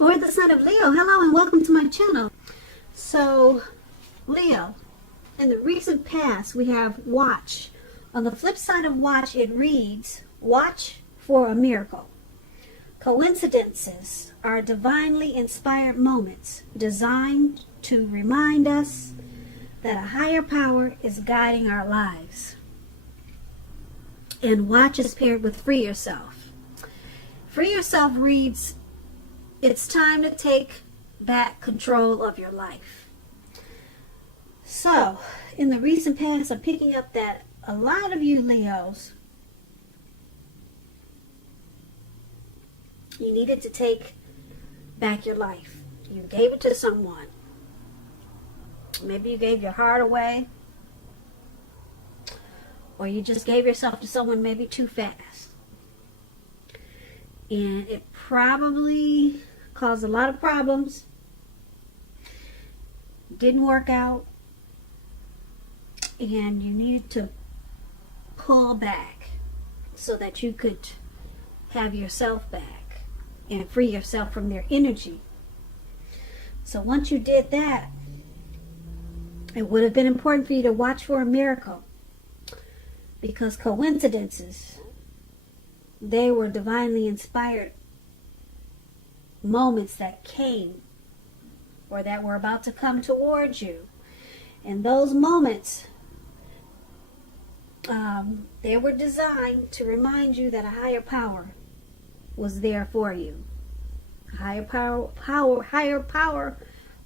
For the sign of Leo, hello and welcome to my channel. So, Leo, in the recent past, we have watch. On the flip side of watch, it reads, watch for a miracle. Coincidences are divinely inspired moments designed to remind us that a higher power is guiding our lives. And watch is paired with free yourself. Free yourself reads, it's time to take back control of your life. So, in the recent past, I'm picking up that a lot of you Leos, you needed to take back your life. You gave it to someone. Maybe you gave your heart away, or you just gave yourself to someone maybe too fast. And it probably caused a lot of problems. Didn't work out. And you needed to pull back so that you could have yourself back and free yourself from their energy. So once you did that, it would have been important for you to watch for a miracle, because coincidences, they were divinely inspired moments that came or that were about to come towards you. And those moments, they were designed to remind you that a higher power was there for you. Higher power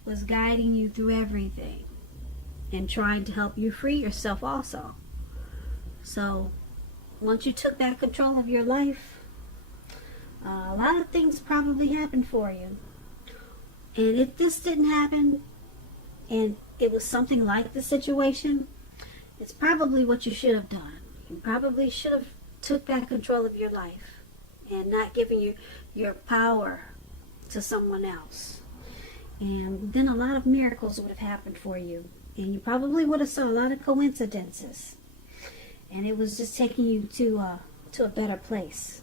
was guiding you through everything and trying to help you free yourself also. So once you took back control of your life, a lot of things probably happened for you. And if this didn't happen and it was something like the situation, it's probably what you should have done. You probably should have took back control of your life and not giving your power to someone else. And then a lot of miracles would have happened for you. And you probably would have saw a lot of coincidences. And it was just taking you to a better place.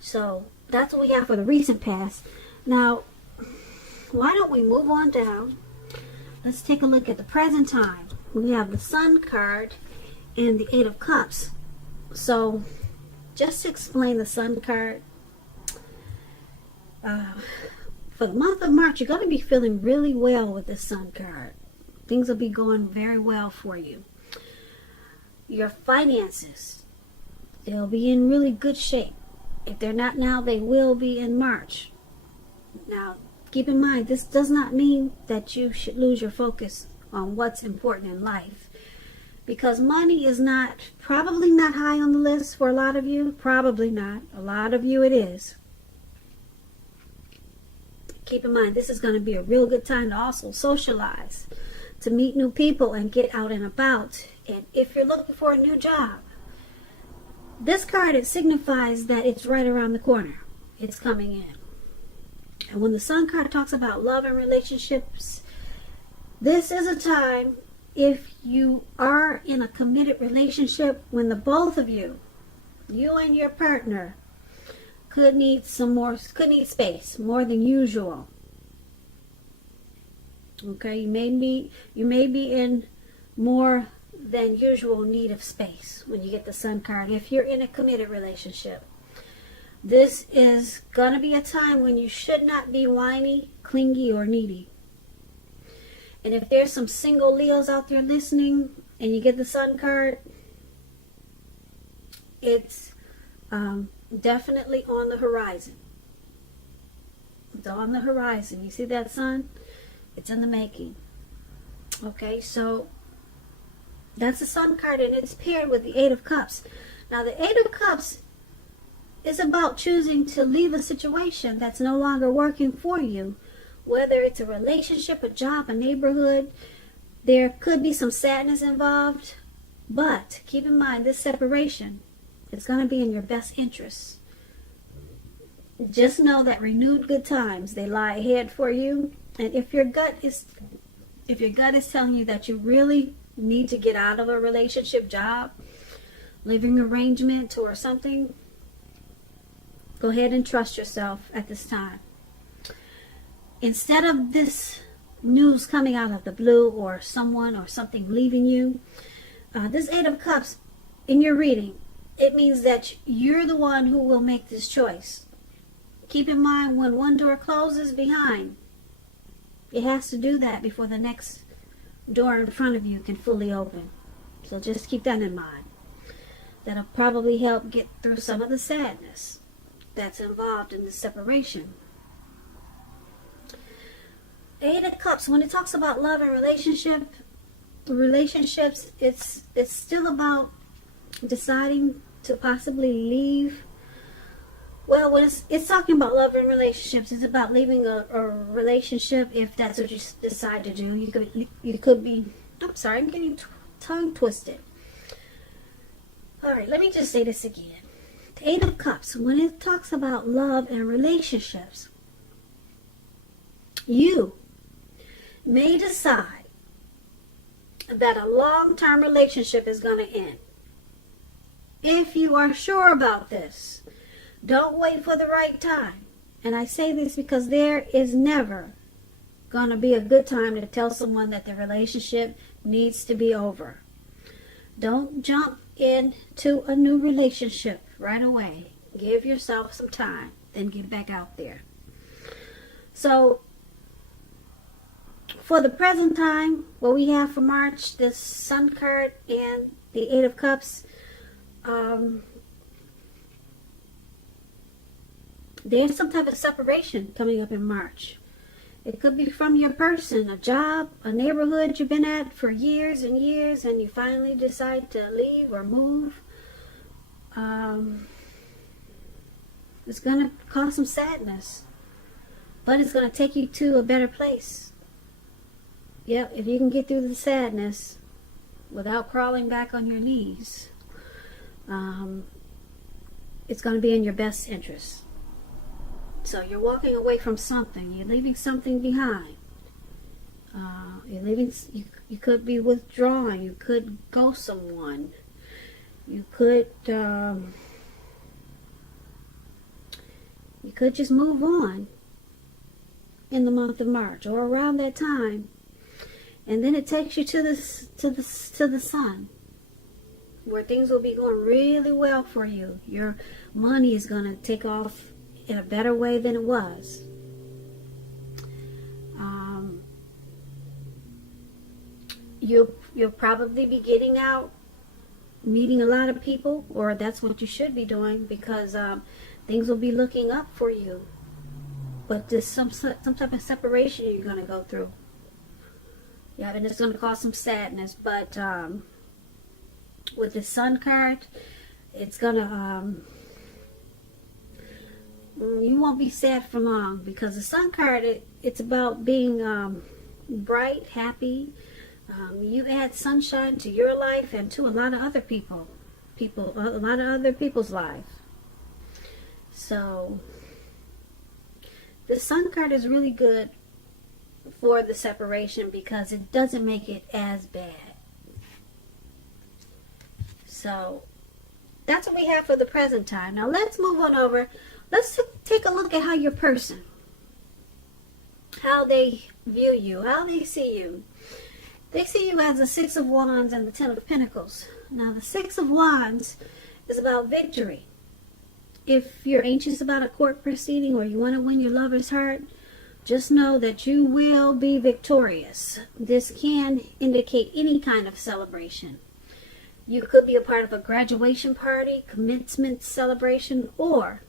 So that's what we have for the recent past. Now, why don't we move on down? Let's take a look at the present time. We have the Sun card and the Eight of Cups. So, just to explain the Sun card, for the month of March, you're going to be feeling really well with this Sun card. Things will be going very well for you. Your finances, they'll be in really good shape. If they're not now, they will be in March. Now, keep in mind, this does not mean that you should lose your focus on what's important in life. Because money is probably not high on the list for a lot of you. Probably not. A lot of you it is. Keep in mind, this is going to be a real good time to also socialize, to meet new people and get out and about. And if you're looking for a new job, this card, it signifies that it's right around the corner. It's coming in. And when the Sun card talks about love and relationships, this is a time, if you are in a committed relationship, when the both of you and your partner, could need space, more than usual. Okay, you may be in more than usual need of space when you get the Sun card. If you're in a committed relationship, this is going to be a time when you should not be whiny, clingy, or needy. And if there's some single Leos out there listening and you get the Sun card, it's definitely on the horizon. It's on the horizon. You see that Sun? It's in the making. Okay, so that's the Sun card, and it's paired with the Eight of Cups. Now, the Eight of Cups is about choosing to leave a situation that's no longer working for you. Whether it's a relationship, a job, a neighborhood, there could be some sadness involved. But keep in mind, this separation, it's going to be in your best interest. Just know that renewed good times, they lie ahead for you. And if your gut is telling you that you really need to get out of a relationship, job, living arrangement, or something, Go ahead and trust yourself at this time. Instead of this news coming out of the blue or someone or something leaving you, this Eight of Cups in your reading, it means that you're the one who will make this choice. Keep in mind, when one door closes behind, it has to do that before the next door in front of you can fully open. So just keep that in mind. That'll probably help get through some of the sadness that's involved in the separation. Eight of Cups, when it talks about love and relationships, it's still about deciding to possibly leave. Well, when it's talking about love and relationships, it's about leaving a relationship if that's what you decide to do. You could be, I'm sorry, I'm getting tongue twisted. All right, let me just say this again. The Eight of Cups, when it talks about love and relationships, you may decide that a long-term relationship is going to end. If you are sure about this, don't wait for the right time. And I say this because there is never going to be a good time to tell someone that the relationship needs to be over. Don't jump into a new relationship right away. Give yourself some time, then get back out there. So, for the present time, what we have for March, this Sun card and the Eight of Cups, there's some type of separation coming up in March. It could be from your person, a job, a neighborhood you've been at for years and years, and you finally decide to leave or move. It's going to cause some sadness, but it's going to take you to a better place. Yep, if you can get through the sadness without crawling back on your knees, it's going to be in your best interest. So you're walking away from something. You're leaving something behind. You're leaving. You could be withdrawing. You could ghost someone. You could just move on in the month of March or around that time, and then it takes you to the sun, where things will be going really well for you. Your money is going to take off in a better way than it was. You'll probably be getting out, meeting a lot of people, or that's what you should be doing, because things will be looking up for you. But there's some type of separation you're going to go through. Yeah, and it's going to cause some sadness. But with the Sun card, it's going to... you won't be sad for long, because the Sun card, it's about being bright, happy. You add sunshine to your life and to a lot of other a lot of other people's lives. So the Sun card is really good for the separation because it doesn't make it as bad. So that's what we have for the present time. Now let's move on over. Let's take a look at how your person, how they view you, how they see you. They see you as the Six of Wands and the Ten of Pentacles. Now the Six of Wands is about victory. If you're anxious about a court proceeding or you want to win your lover's heart, just know that you will be victorious. This can indicate any kind of celebration. You could be a part of a graduation party, commencement celebration, or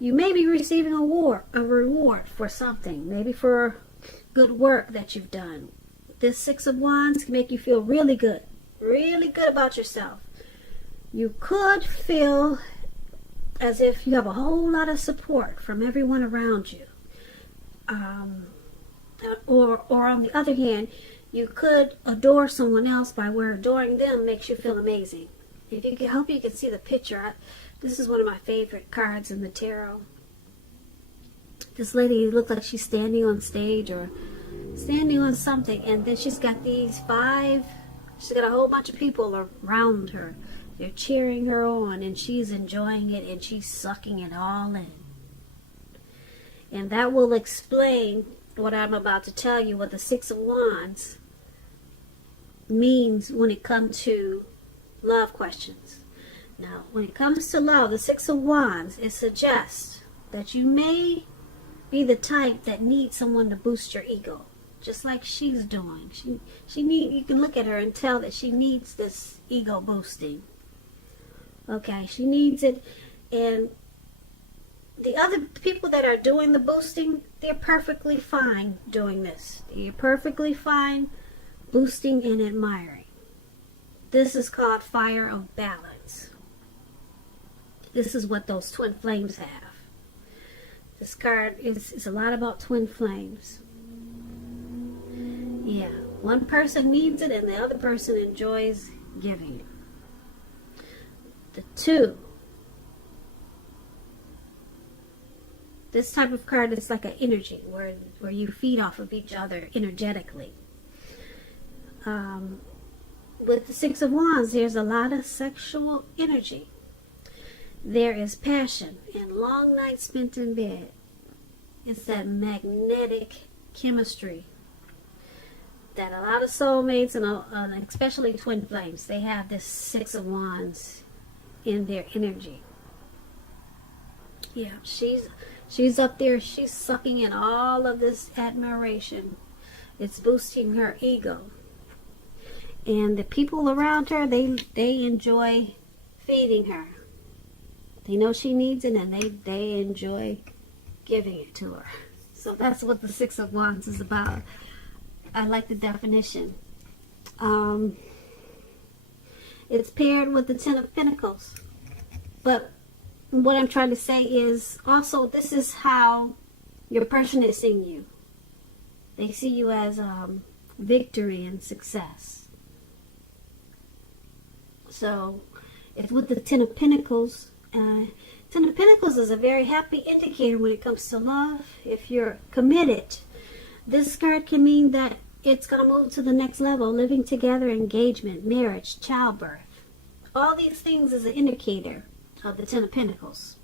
you may be receiving a reward for something, maybe for good work that you've done. This Six of Wands can make you feel really good about yourself. You could feel as if you have a whole lot of support from everyone around you. Or on the other hand, you could adore someone else by where adoring them makes you feel amazing. If you can, hope you can see the picture. This is one of my favorite cards in the tarot. This lady looked like she's standing on stage or standing on something, and then she's got she's got a whole bunch of people around her, They're cheering her on, and she's enjoying it, and she's sucking it all in. And that will explain what I'm about to tell you, what the Six of Wands means when it comes to love questions. Now, when it comes to love, the Six of Wands, it suggests that you may be the type that needs someone to boost your ego, just like she's doing. You can look at her and tell that she needs this ego boosting. Okay, she needs it. And the other people that are doing the boosting, they're perfectly fine doing this. They're perfectly fine boosting and admiring. This is called fire of balance. This is what those twin flames have. This card is a lot about twin flames. Yeah, one person needs it and the other person enjoys giving it. The two. This type of card is like an energy where you feed off of each other energetically. With the Six of Wands, there's a lot of sexual energy. There is passion and long nights spent in bed. It's that magnetic chemistry that a lot of soulmates and especially twin flames, they have this Six of Wands in their energy. Yeah, she's up there, she's sucking in all of this admiration. It's boosting her ego. And the people around her, they enjoy feeding her. They know she needs it and they enjoy giving it to her. So that's what the Six of Wands is about. I like the definition. It's paired with the Ten of Pentacles. But what I'm trying to say is also this is how your person is seeing you. They see you as victory and success. So it's with the Ten of Pentacles. Ten of Pentacles is a very happy indicator when it comes to love. If you're committed, this card can mean that it's going to move to the next level. Living together, engagement, marriage, childbirth. All these things is an indicator of the Ten of Pentacles.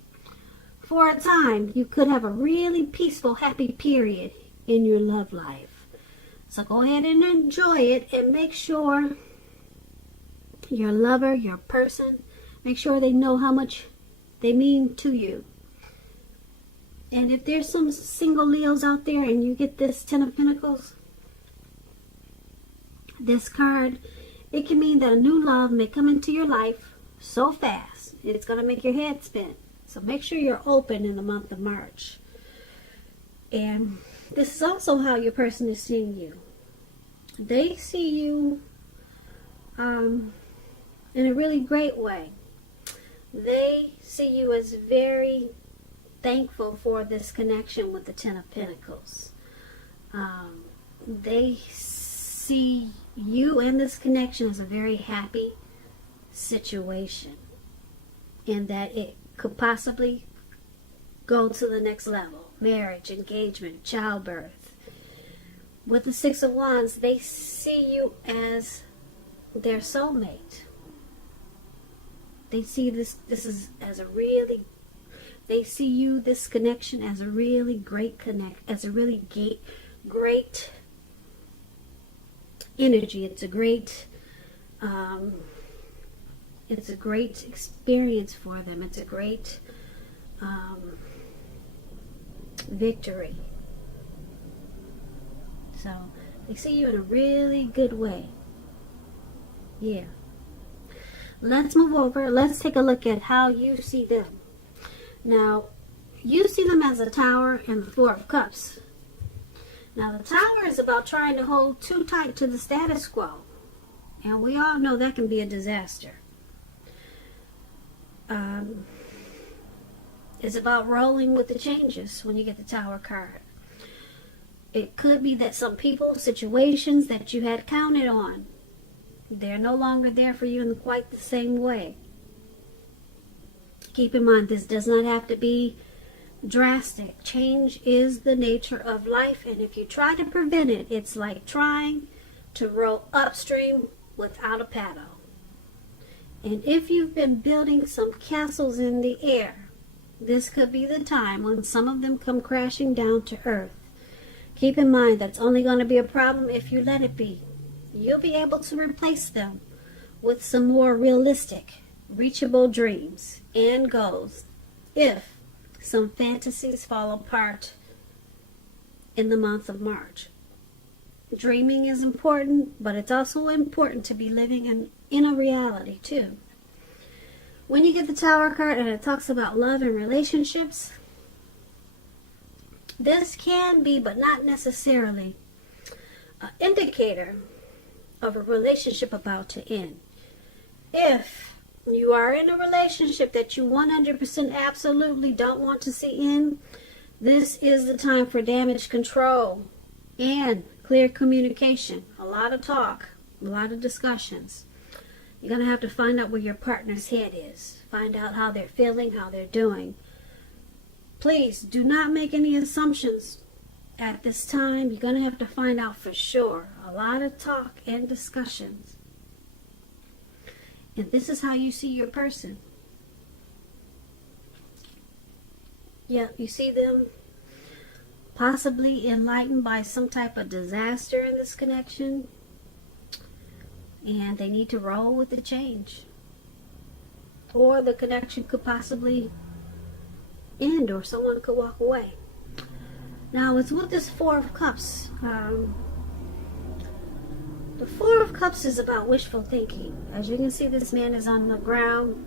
For a time, you could have a really peaceful, happy period in your love life. So go ahead and enjoy it and make sure your lover, your person, make sure they know how much they mean to you. And if there's some single Leos out there and you get this Ten of Pentacles, this card, it can mean that a new love may come into your life so fast, it's going to make your head spin. So make sure you're open in the month of March. And this is also how your person is seeing you. They see you in a really great way. They see you as very thankful for this connection with the Ten of Pentacles. They see you and this connection as a very happy situation, and that it could possibly go to the next level. Marriage, engagement, childbirth. With the Six of Wands, they see you as their soulmate. They see this as a really, they see you, this connection, as a really great as a really great energy. It's a great experience for them. It's a great victory. So they see you in a really good way. Yeah. Let's move over. Let's take a look at how you see them. Now, you see them as a Tower and the Four of Cups. Now, the Tower is about trying to hold too tight to the status quo. And we all know that can be a disaster. It's about rolling with the changes when you get the Tower card. It could be that some people, situations that you had counted on, they're no longer there for you in quite the same way. Keep in mind, this does not have to be drastic. Change is the nature of life, and if you try to prevent it, it's like trying to row upstream without a paddle. And if you've been building some castles in the air, this could be the time when some of them come crashing down to earth. Keep in mind that's only going to be a problem if you let it be. You'll be able to replace them with some more realistic, reachable dreams and goals if some fantasies fall apart in the month of March. Dreaming is important, but it's also important to be living in a reality too. When you get the Tower card and it talks about love and relationships, this can be, but not necessarily, an indicator of a relationship about to end. If you are in a relationship that you 100% absolutely don't want to see end, this is the time for damage control and clear communication. A lot of talk, a lot of discussions. You're going to have to find out where your partner's head is. Find out how they're feeling, how they're doing. Please do not make any assumptions at this time. You're going to have to find out for sure. A lot of talk and discussions. And this is how you see your person. Yeah, you see them possibly enlightened by some type of disaster in this connection. And they need to roll with the change. Or the connection could possibly end, or someone could walk away. Now, it's with this Four of Cups. The Four of Cups is about wishful thinking. As you can see, this man is on the ground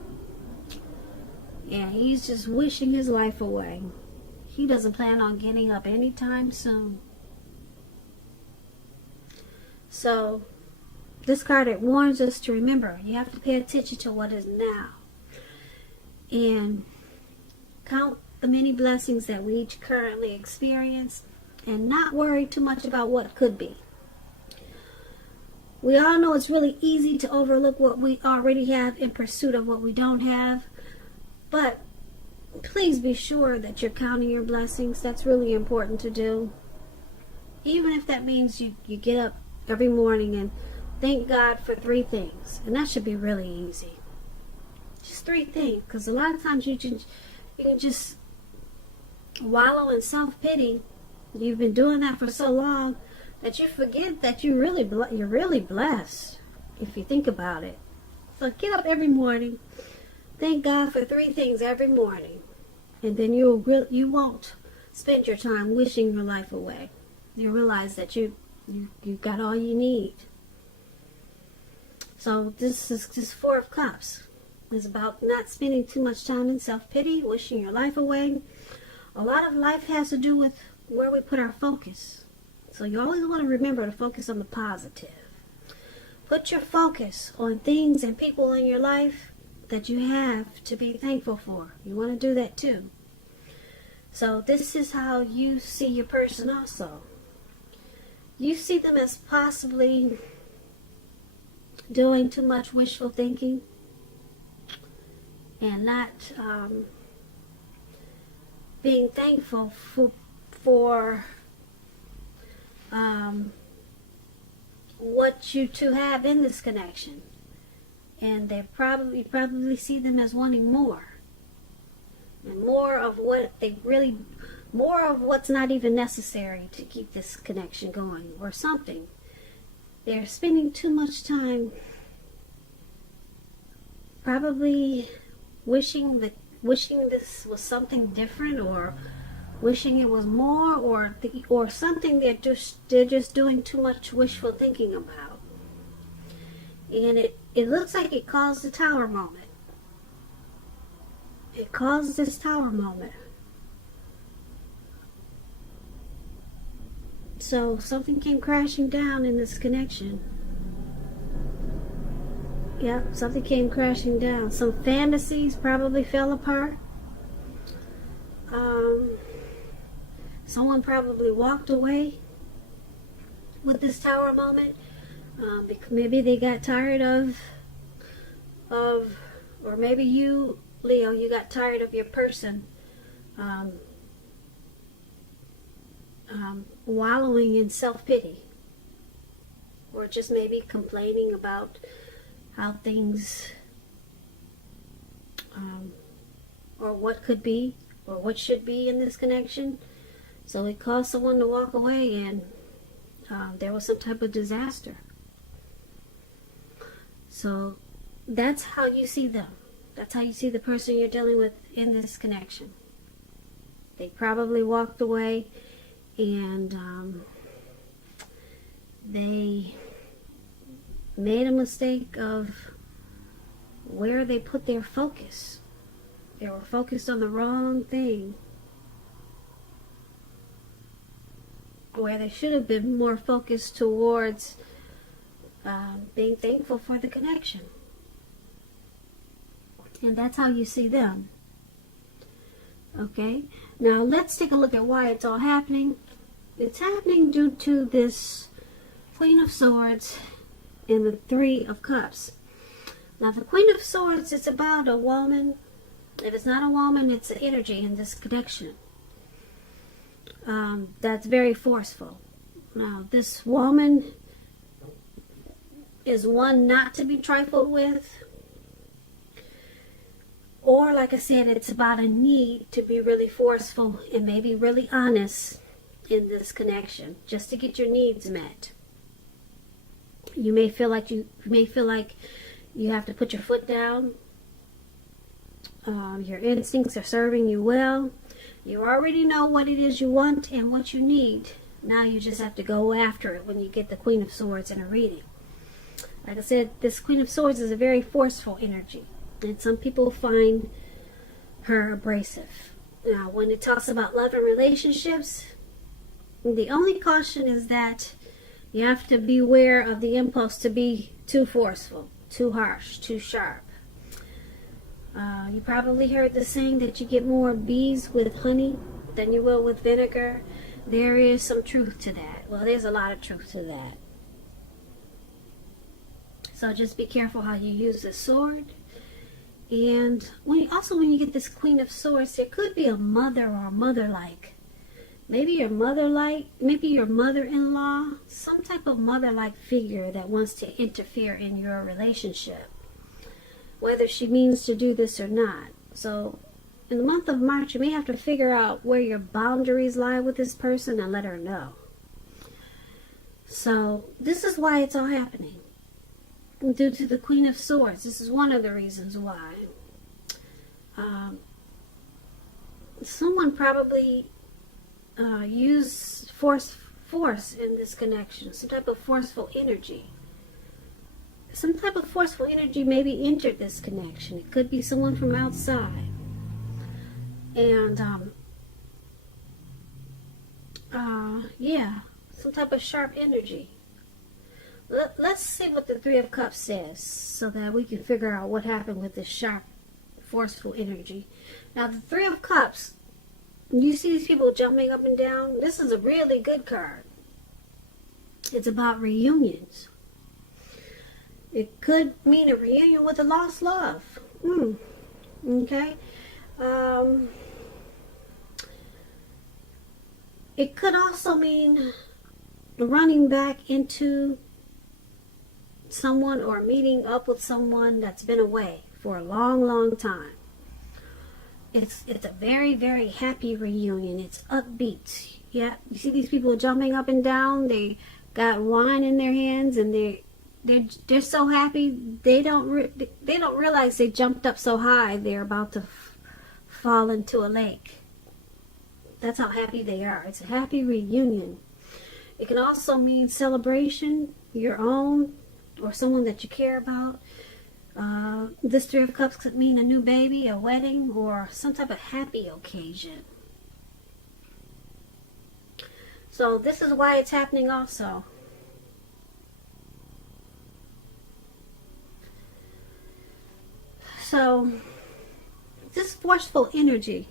and he's just wishing his life away. He doesn't plan on getting up anytime soon. So, this card, it warns us to remember, you have to pay attention to what is now. And count the many blessings that we each currently experience and not worry too much about what could be. We all know it's really easy to overlook what we already have in pursuit of what we don't have. But please be sure that you're counting your blessings. That's really important to do. Even if that means you get up every morning and thank God for 3 things. And that should be really easy. Just 3 things. Because a lot of times you can just wallow in self-pity. You've been doing that for so long that you forget that you're really blessed, if you think about it. So get up every morning, thank God for 3 things every morning, and then you won't spend your time wishing your life away. You realize that you got all you need. So this Four of Cups is about not spending too much time in self-pity, wishing your life away. A lot of life has to do with where we put our focus. So you always want to remember to focus on the positive. Put your focus on things and people in your life that you have to be thankful for. You want to do that too. So this is how you see your person also. You see them as possibly doing too much wishful thinking and not being thankful for what you two have in this connection, and they probably see them as wanting more, and more of what's not even necessary to keep this connection going, or something. They're spending too much time probably wishing this was something different, or wishing it was more, or something they're just doing too much wishful thinking about. And it looks like it caused the Tower moment. It caused this Tower moment. So something came crashing down in this connection. Yep, something came crashing down. Some fantasies probably fell apart. Someone probably walked away with this Tower moment. Because maybe they got tired of, or maybe you, Leo, you got tired of your person wallowing in self-pity, or just maybe complaining about how things or what could be, or what should be in this connection. So it caused someone to walk away, and there was some type of disaster. So that's how you see them. That's how you see the person you're dealing with in this connection. They probably walked away, and they made a mistake of where they put their focus. They were focused on the wrong thing, where they should have been more focused towards being thankful for the connection. And that's how you see them. Okay, now let's take a look at why it's all happening. It's happening due to this Queen of Swords and the Three of Cups. Now the Queen of Swords, it's about a woman. If it's not a woman, it's an energy in this connection. That's very forceful. Now this woman is one not to be trifled with. Or, like I said, it's about a need to be really forceful and maybe really honest in this connection, just to get your needs met. You may feel like you have to put your foot down. Your instincts are serving you well. You already know what it is you want and what you need. Now you just have to go after it when you get the Queen of Swords in a reading. Like I said, this Queen of Swords is a very forceful energy. And some people find her abrasive. Now, when it talks about love and relationships, the only caution is that you have to beware of the impulse to be too forceful, too harsh, too sharp. You probably heard the saying that you get more bees with honey than you will with vinegar. There is some truth to that. Well, there's a lot of truth to that. So just be careful how you use the sword. And when you get this Queen of Swords, there could be a mother or a mother-like. Maybe your mother-like, maybe your mother-in-law, some type of mother-like figure that wants to interfere in your relationship, whether she means to do this or not. So in the month of March, you may have to figure out where your boundaries lie with this person and let her know. So this is why it's all happening. Due to the Queen of Swords. This is one of the reasons why. Someone probably used force in this connection. Some type of forceful energy. Some type of forceful energy maybe entered this connection. It could be someone from outside. And, yeah, some type of sharp energy. Let's see what the Three of Cups says so that we can figure out what happened with this sharp, forceful energy. Now, the Three of Cups, you see these people jumping up and down? This is a really good card. It's about reunions. It could mean a reunion with a lost love. Okay. It could also mean running back into someone or meeting up with someone that's been away for a long time. It's a very, very happy reunion. It's upbeat. Yeah, you see these people jumping up and down. They got wine in their hands, and they're so happy. They don't realize they jumped up so high they're about to fall into a lake. That's how happy they are. It's a happy reunion. It can also mean celebration, your own, or someone that you care about. This Three of Cups could mean a new baby, a wedding, or some type of happy occasion. So this is why it's happening also. So this forceful energy,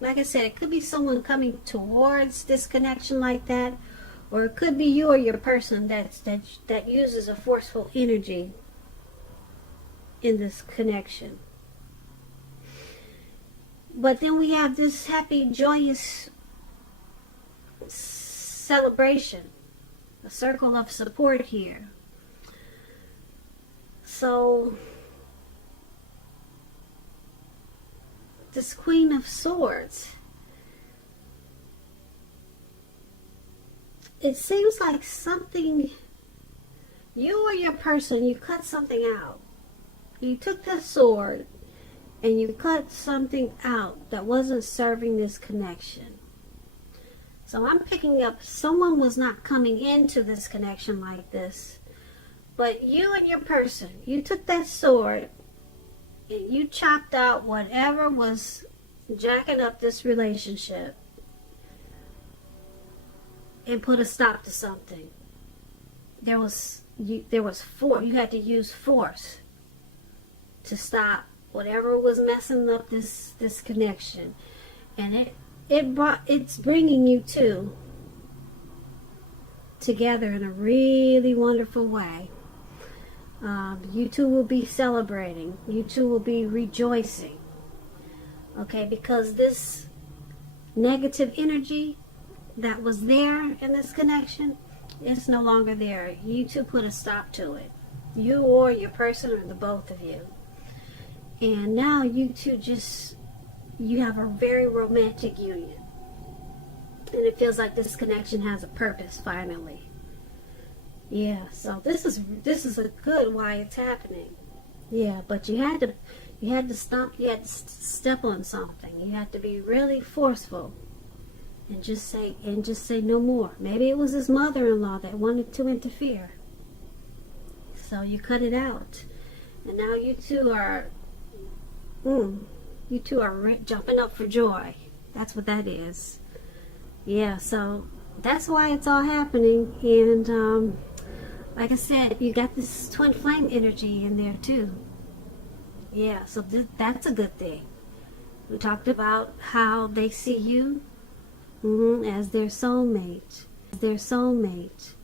like I said, it could be someone coming towards this connection like that, or it could be you or your person that uses a forceful energy in this connection. But then we have this happy, joyous celebration, a circle of support here. So this Queen of Swords. It seems like something, you or your person, you cut something out. You took the sword and you cut something out that wasn't serving this connection. So I'm picking up someone was not coming into this connection like this. But you and your person, you took that sword and you chopped out whatever was jacking up this relationship and put a stop to something. There was force. You had to use force to stop whatever was messing up this connection, and it's bringing you two together in a really wonderful way. You two will be celebrating. You two will be rejoicing. Okay, because this negative energy that was there in this connection, it's no longer there. You two put a stop to it. You or your person, or the both of you. And now you two you have a very romantic union. And it feels like this connection has a purpose finally. Yeah, so this is a good why it's happening. Yeah, but you had to step on something. You had to be really forceful and just say no more. Maybe it was his mother-in-law that wanted to interfere. So you cut it out. And now you two are jumping up for joy. That's what that is. Yeah, so that's why it's all happening. And like I said, you got this twin flame energy in there too. Yeah, so that's a good thing. We talked about how they see you as their soulmate. Their soulmate.